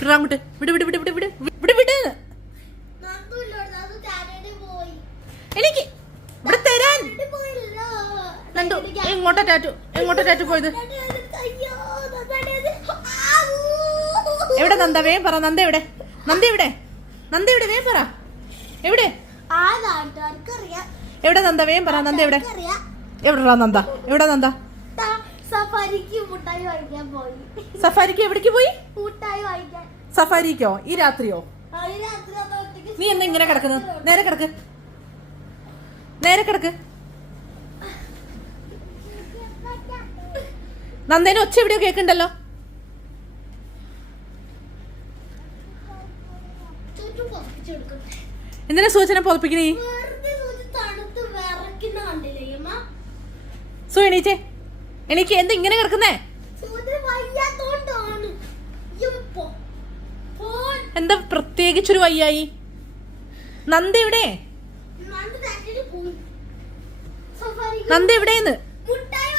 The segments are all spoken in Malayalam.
വിടാ അങ്ങോട്ട് വിട് വിട് വിട് വിട് വിട്. വിട് വിട് എനിക്ക് ഇവിടെ തരാൻ. നന്ദു എങ്ങോട്ടാ ടാറ്റു? എങ്ങോട്ടാ ടാറ്റു പോയത്? എവിടെ നന്ദ? വേം പറ നന്ദ എവിടെ? നന്ദ എവിടെ? നന്ദ എവിടെ? വേം പറ. എവിടെ? എവിടെ നന്ദ? വേം പറ നന്ദ എവിടെ? എവിടെടാ നന്ദ? എവിടെ നന്ദ? സഫാരിക്ക് മുട്ടായി വാങ്ങിക്കാൻ പോയി. സഫാരിക്ക് എവിടേക്ക് പോയി? മുട്ടായി വാങ്ങിക്കാൻ. സഫാരിക്കോ? ഈ രാത്രിയോ? നീ എന്താ ഇങ്ങനെ കിടക്കുന്നത്? നേരെ കിടക്ക്. നേരെ കിടക്ക്. നന്ദേനെ ഒച്ച എവിടെയോ കേൾക്കണ്ടല്ലോ? പൊക്കിച്ചെടുക്കും എന്തിനാ സൂചന അമ്മ? സു എണീച്ചേ. എനിക്ക് എന്ത് ഇങ്ങനെ കിടക്കുന്നേ? എന്താ പ്രത്യേകിച്ചൊരു വയ്യായി? നന്ദി എവിടെ? നന്ദി എവിടെയെന്ന്? മുട്ടായി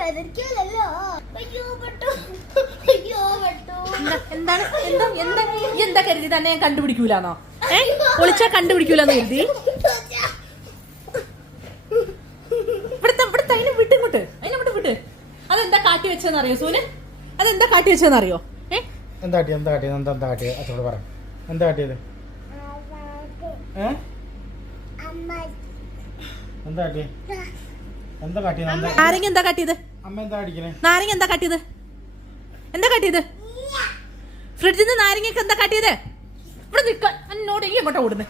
വേദനിക്കൂലല്ലോ. അയ്യോ, എവിടെ? അയ്യോ, പെട്ടു. എന്താ എന്താണ് എന്താ എന്താ എന്താ കരുതി? തന്നെ ഞാൻ കണ്ടുപിടിക്കൂലെന്നോ? ഏ? ഒളിച്ചാ കണ്ടുപിടിക്കൂലെന്ന് കരുതി? ഇവിടുത്തെ ഇവിടുത്തെ അതിനെ വിട്ടിങ്ങോട്ട് അതിനെ വിട്ട്. അതെന്താ കാട്ടി വെച്ചതെന്ന് അറിയോ സൂന്? അതെന്താ കാട്ടി വെച്ചതെന്ന് അറിയോ ഏ? എന്താ കാട്ടിയത് എന്താ കാട്ടിയത് എന്താ എന്താ കാട്ടിയത് അച്ഛനോട് പറ. എന്താ കാട്ടിയത്? ഏ? എന്താ എന്താ നാരങ്ങ എന്താ കാട്ടിയത്? അമ്മ എന്താ കാട്ടിക്കണേ? നാരങ്ങ എന്താ കാട്ടിയത്? എന്താ കാട്ടിയത്? ഫ്രിഡ്ജിൽ നിന്ന് നാരങ്ങക്ക് എന്താ കാട്ടിയത്? ഇവിടെ നിൽക്കാൻ എന്നോട് ഈ എങ്ങോട്ടാ ഓടുന്നത്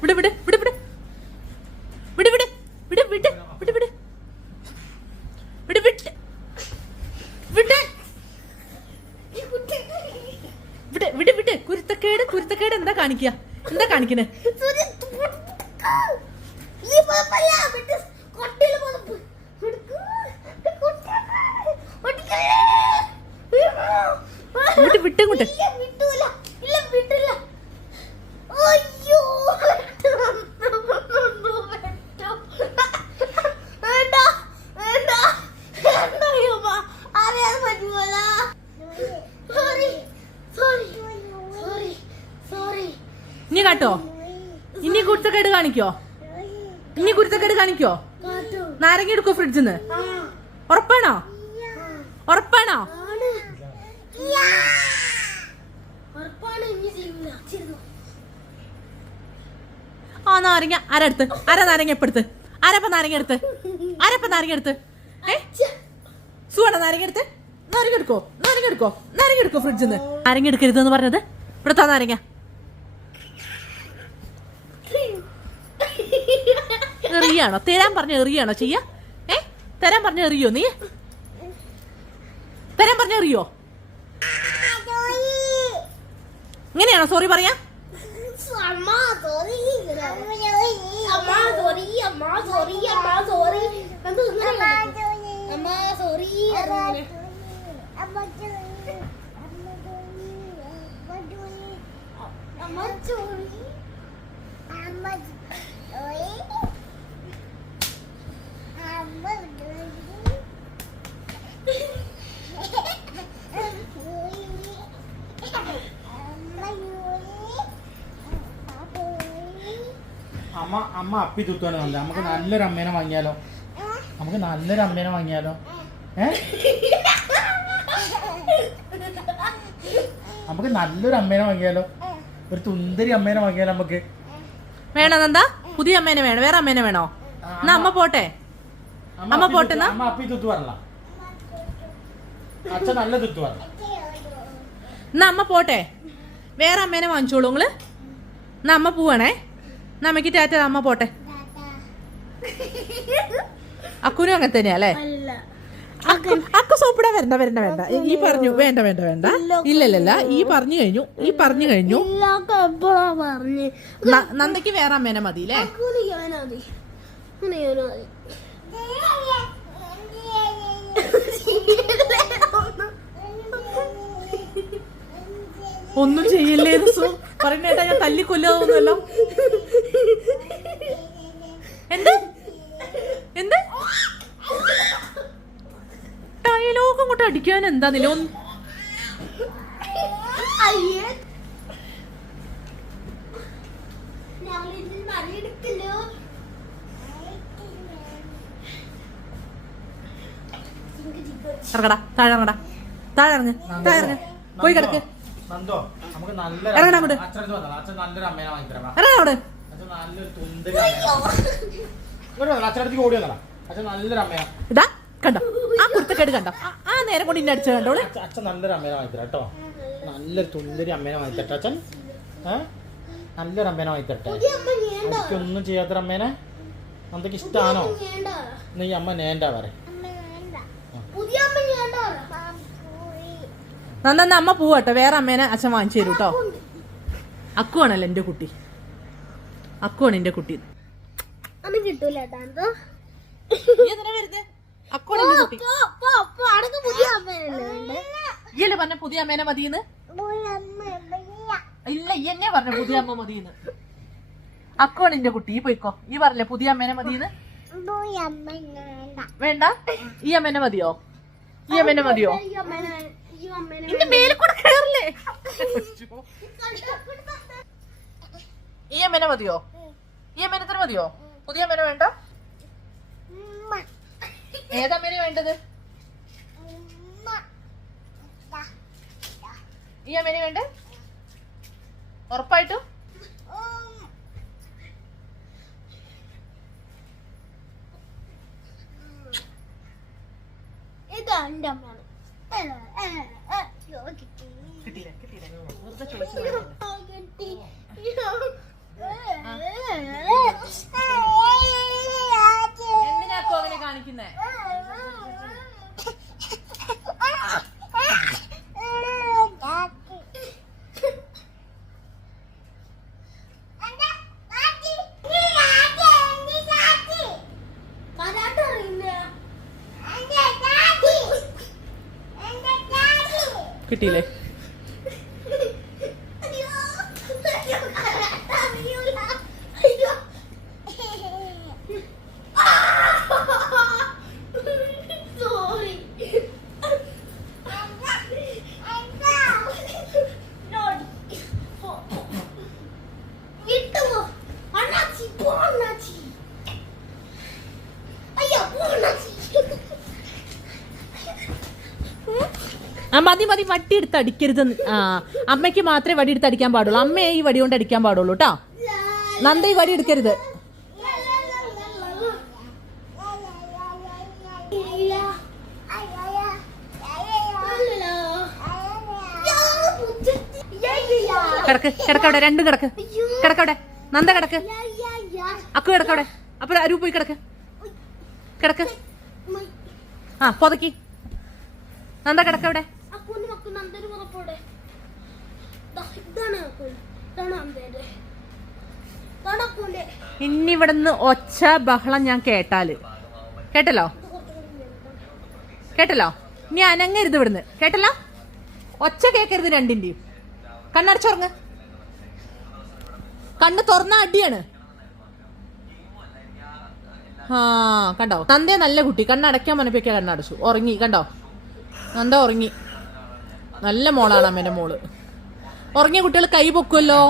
ഇവിടെ വിട് വിട് വിട് വിട് വിട്. കുരുത്തക്കേട് കുരുത്തക്കേട് എന്താ കാണിക്കുക എന്താ കാണിക്കണേ? വിട്ട് കൊട്ടിൽ പുതപ്പ് എടുക്ക്. കൊട്ടൽ. ഒട്ടിക്കല്ലേ. വിട്ട് വിട്ട് ഇങ്ങോട്ട് ഇല്ല, വിട്ടൂല. ഇല്ല, വിട്ടില്ല. അയ്യോ, വിട്ടു. വിട്ടു. വേണ്ട, വേണ്ട. വേണ്ട, അയ്യമ്മ. അറിയാതെ പറ്റുമോല. Sorry, sorry, sorry, sorry. ഇനി കാട്ടോ ഇനി കുരുത്തക്കേട് കാണിക്കോ? ഇനി കുരുത്തക്കേട് കാണിക്കോ? നാരങ്ങ എടുക്കോ ആ, ഉറപ്പാണോ? ഉറപ്പാണോ. ആ നാരങ്ങ അരടുത്ത് അര നാരങ്ങ എപ്പെടുത്ത് അരപ്പ നാരങ്ങ എടുത്ത്. അരപ്പ നാരങ്ങ എടുത്ത്. ഏ. നാരങ്ങ എടുത്ത്? നാരങ്ങ എടുക്കോ? നാരങ്ങ എടുക്കോ? നാരങ്ങ എടുക്കോ ഫ്രിഡ്ജിൽ നിന്ന് നാരങ്ങ എടുക്കരുതെന്ന് പറഞ്ഞത്? ഇവിടുത്തെ നാരങ്ങ. എറിയാണോ തരാൻ പറഞ്ഞ എറിയാണോ ചെയ്യ ഏ തരാൻ പറഞ്ഞ എറിയോ നീ തരാൻ പറഞ്ഞ എറിയോ ഇങ്ങനെയാണോ സോറി പറയാ അമ്മ സോറി അമ്മ സോറി അമ്മ സോറി അമ്മ സോറി എന്ത് ഇങ്ങനെ അമ്മ സോറി അമ്മ സോറി അമ്മ അമ്മ അപ്പി തുത്തുവാണ് നല്ല നമുക്ക് നല്ലൊരു അമ്മേനെ വാങ്ങിയാലോ? നമുക്ക് നല്ലൊരു അമ്മേനെ വാങ്ങിയാലോ? ഏ? നമുക്ക് നല്ലൊരു അമ്മേനെ വാങ്ങിയാലോ? ഒരു തുന്തരി അമ്മേനെ വാങ്ങിയാലോ നമുക്ക്? വേണോ എന്താ പുതിയ അമ്മേനെ വേണോ? വേറെ അമ്മേനെ വേണോ? എന്നാ അമ്മ പോട്ടെ. അമ്മ പോട്ടെ? അമ്മ അപ്പി തുത്തു പറല അച്ഛൻ നല്ല തുത്തു പറഞ്ഞ എന്നാ അമ്മ പോട്ടെ. വേറെ അമ്മേനെ വാങ്ങിച്ചോളൂ നിങ്ങൾ. എന്നാ അമ്മ പോവാണേ. എന്നാ അമ്മയ്ക്ക് ടാറ്റ അമ്മ പോട്ടെ. അക്കുനും അങ്ങനെ തന്നെയാ അല്ലേ? അല്ല. അക്കു സോപ്പിടാ വരണ്ട വരണ്ട വേണ്ട ഈ പറഞ്ഞു വേണ്ട വേണ്ട വേണ്ട. ഇല്ലല്ലല്ല ഇല്ല ഇല്ല ഈ പറഞ്ഞു കഴിഞ്ഞു ഈ പറഞ്ഞു കഴിഞ്ഞു. നന്ദക്ക് നന്ദയ്ക്ക് വേറെ അമ്മേനെ മതി അല്ലേ ഒന്നും ചെയ്യല്ലേ പറയുന്നേട്ടാ ഞാൻ തല്ലി എന്താ നില? ഒന്ന് അയ്യേ ഞങ്ങളിതിൽ മറിയെടുക്കല്ലോ ഇറങ്ങടാ താഴെ ഇറങ്ങടാ. താഴെ ഇറങ്ങ് താഴെ ഇറങ്ങ്. പോയി കിടക്ക്. ഇറങ്ങടാ അങ്ങോട്ട്. നല്ലൊരു. അവിടെ അച്ഛനടുത്തേക്ക് ഓടി വന്നടാ. അച്ഛൻ നല്ലൊരു അമ്മയാ. ഇതാ. കണ്ടോ കണ്ടോ? ആ- നേരെ കൊണ്ട് ഇന്നെ അടിച്ചു കണ്ടോളെ അച്ഛൻ- നല്ലൊരു അമ്മേനെ വാങ്ങിത്തരാം കേട്ടോ. നല്ലൊരു തുന്തരി അമ്മേനെ വാങ്ങിത്തരട്ടെ അച്ഛൻ. ഏ? നല്ലൊരു അമ്മേനെ വാങ്ങിത്തരട്ടെ. എനിക്കൊന്നും ചെയ്യാത്തൊരു അമ്മേനെ? നന്ദക്ക് ഇഷ്ടാണോ? നീ അമ്മ നേണ്ടാ പറ പുതിയ അമ്മ ഞേണ്ട നന്ന അമ്മ പോവാട്ടോ വേറെ അമ്മേനെ അച്ഛൻ വാങ്ങിച്ചു തരൂ കേട്ടോ. അക്കുവാണല്ലോ എന്റെ കുട്ടി. അക്കുവാണ് എന്റെ കുട്ടി. അന്ന് കിട്ടൂല കേട്ടോ അക്കുവാണ് ഇയല്ലേ പറഞ്ഞ പുതിയ അമ്മേനെ മതിയെന്ന്? ഇല്ല. ഈ പറഞ്ഞ പുതിയ അമ്മ മതിയെന്ന്. അക്കുവാണ് എന്റെ കുട്ടി ഈ പോയിക്കോ. ഈ പറഞ്ഞല്ലേ പുതിയ അമ്മേനെ മതിയെന്ന്? വേണ്ട. ഈ അമ്മേനെ മതിയോ? ഈ അമ്മേനെ മതിയോ? എന്റെ മേലെ കൂടെ കയറില്ലേ ഈ അമ്മേനെ മതിയോ? ഈ അമ്മേനെ തന്നെ മതിയോ? പുതിയ അമ്മേനെ വേണ്ട? ഏതമ്മേനെ വേണ്ടത്? ഈ അമ്മേനെ വേണ്ടേ? ഉറപ്പായിട്ടും. കിട്ടിയില്ല കിട്ടിയില്ല. വെറുതെ. ആ, കിട്ടി. അയ്യോ. ഏ, ഏ, എന്തിനാക്കോ അങ്ങനെ കാണിക്കുന്നേ കരാട്ടെ അറിയില്ല. കിട്ടിയില്ലേ മതി മതി വടി എടുത്ത് അടിക്കരുത് അമ്മയ്ക്ക് മാത്രമേ വടി എടുത്ത് അടിക്കാൻ പാടുള്ളൂ. അമ്മയെ ഈ വടി കൊണ്ട് അടിക്കാൻ പാടുള്ളൂ കേട്ടോ നന്ദ ഈ വടി എടുക്കരുത്. കിടക്ക് കിടക്കവിടെ രണ്ടും കിടക്ക്. കിടക്കവിടെ നന്ദ കിടക്ക്. അക്കു കിടക്കവിടെ അപ്പൊ അരു പോയി കിടക്ക്. കിടക്ക്. ആ പൊതക്കി. നന്ദ കിടക്കവിടെ ഇനി ഇവിടുന്ന് ഒച്ച ബഹളം ഞാൻ കേട്ടാൽ. കേട്ടല്ലോ? കേട്ടല്ലോ? ഇനി അനങ്ങരുത് ഇവിടുന്ന്. കേട്ടല്ലോ? ഒച്ച കേക്കരുത് രണ്ടിന്റെയും. കണ്ണടച്ചുറങ്ങ്. കണ്ണ് തുറന്ന അടിയാണ്. ആ കണ്ടോ? നന്ദേ നല്ല കുട്ടി. കണ്ണടയ്ക്കാൻ മനപ്പിക്കാൻ കണ്ണടച്ചു. ഉറങ്ങി കണ്ടോ? നന്ദ ഉറങ്ങി. നല്ല മോളാണ് അമ്മേന്റെ മോൾ. ഉറങ്ങിയ കുട്ടികൾ കൈ പൊക്കുമല്ലോ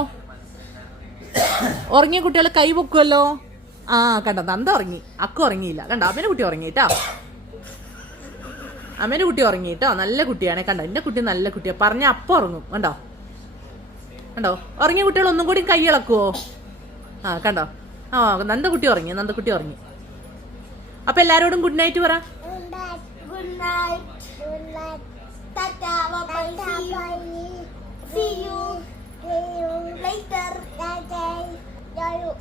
ഉറങ്ങിയ കുട്ടികൾ കൈ പൊക്കുമല്ലോ ആ കണ്ട നന്ദ ഉറങ്ങി. അക്ക ഉറങ്ങിയില്ല. കണ്ട അമ്മേനെ കുട്ടി ഉറങ്ങി അമ്മേനെ കുട്ടി ഉറങ്ങി കേട്ടോ. നല്ല കുട്ടിയാണേ. കണ്ടോ എന്റെ കുട്ടി നല്ല കുട്ടിയാ. പറഞ്ഞ അപ്പ ഉറങ്ങും കണ്ടോ? കണ്ടോ ഉറങ്ങിയ കുട്ടികൾ ഒന്നും കൂടി കൈ ഇളക്കുവോ? ആ കണ്ടോ? ആ നന്ദ കുട്ടി ഉറങ്ങി നന്ദ കുട്ടി ഉറങ്ങി. അപ്പൊ എല്ലാരോടും ഗുഡ് നൈറ്റ് പറ. Good night. See you later, bye